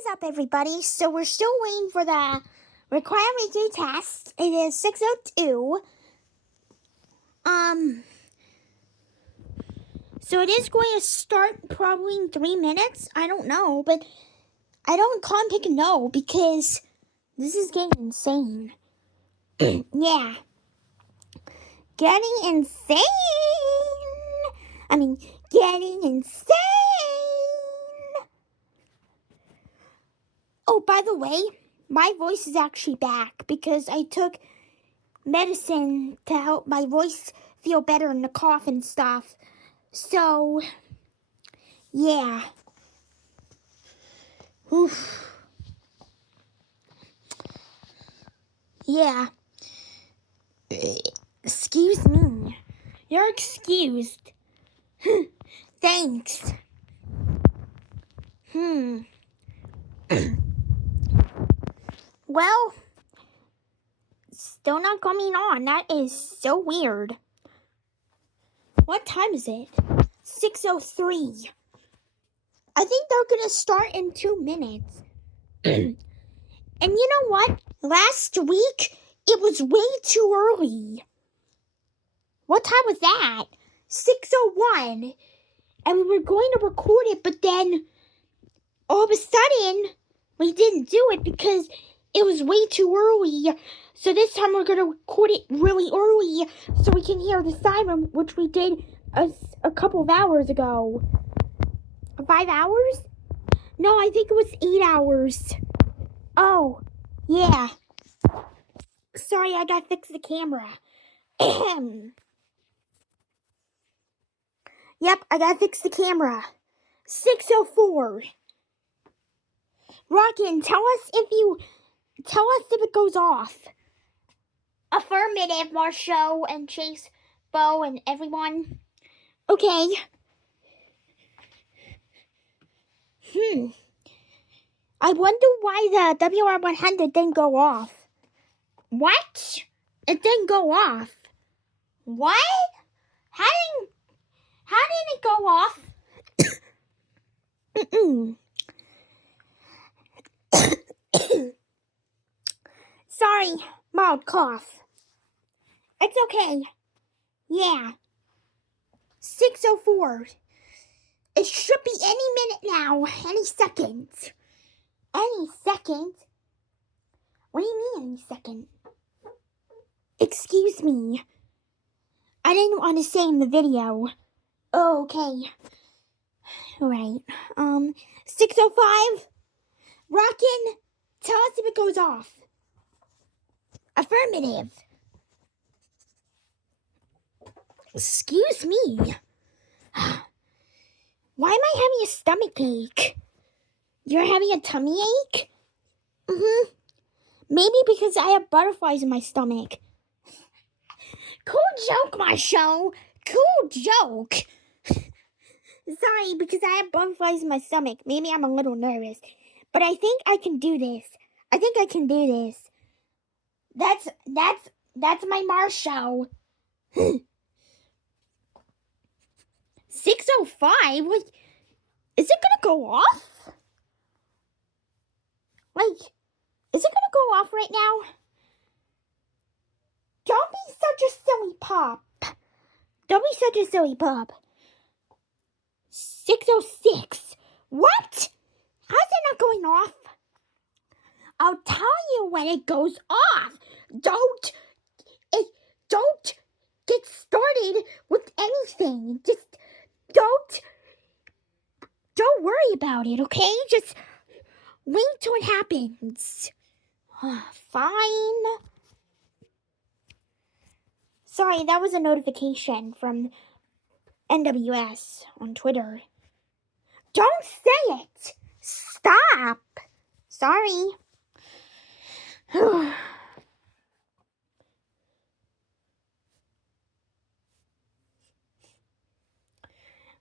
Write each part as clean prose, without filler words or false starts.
is up, everybody? So we're still waiting for the requirement day test. It is 6:02. So it is going to start probably in 3 minutes. I don't know, but can't pick a no because this is getting insane. Yeah. Getting insane. Oh, by the way, my voice is actually back because I took medicine to help my voice feel better and the cough and stuff. So, yeah. Oof. Yeah. Excuse me. You're excused. Thanks. Well, still not coming on. That is so weird. What time is it? 6:03. I think they're going to start in 2 minutes. And you know what? Last week, it was way too early. What time was that? 6:01. And we were going to record it, but then all of a sudden, we didn't do it because it was way too early. So this time we're going to record it really early so we can hear the siren, which we did a couple of hours ago. 5 hours? No, I think it was 8 hours. Oh, yeah. Sorry, I gotta fix the camera. Yep, I gotta fix the camera. 6:04. Rockin', tell us if it goes off. Affirmative, Marshall and Chase, Bo, and everyone. Okay. I wonder why the WR100 didn't go off. What? It didn't go off. What? How did it go off? Sorry, mild cough. It's okay. Yeah. 6:04. It should be any minute now. Any second. Any second? What do you mean any second? Excuse me. I didn't want to say in the video. Oh, okay. Alright. 6:05. Rockin', tell us if it goes off. Affirmative. Excuse me. Why am I having a stomach ache? You're having a tummy ache? Maybe because I have butterflies in my stomach. Cool joke, Marshall. Cool joke. Sorry, because I have butterflies in my stomach. Maybe I'm a little nervous. But I think I can do this. That's my Marshall. 6:05? Like, is it gonna go off? Like, is it gonna go off right now? Don't be such a silly pup. 6:06. What? How's it not going off? I'll tell you when it goes off. Don't get started with anything. Just don't worry about it, okay? Just wait till it happens. Fine. Sorry, that was a notification from NWS on Twitter. Don't say it. Stop. Sorry.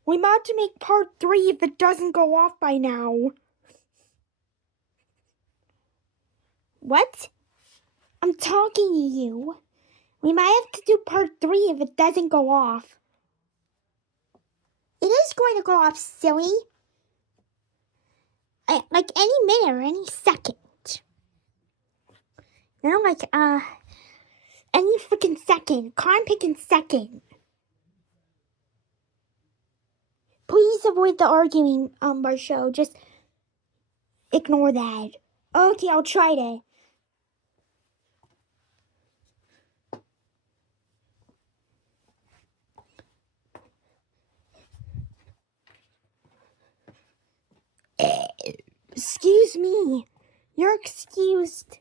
We might have to make part 3 if it doesn't go off by now. What? I'm talking to you. We might have to do part 3 if it doesn't go off. It is going to go off, silly. Like any minute or any second. Any freaking second. Car picking second. Please avoid the arguing, Marshall. Just ignore that. Okay, I'll try that. Excuse me. You're excused.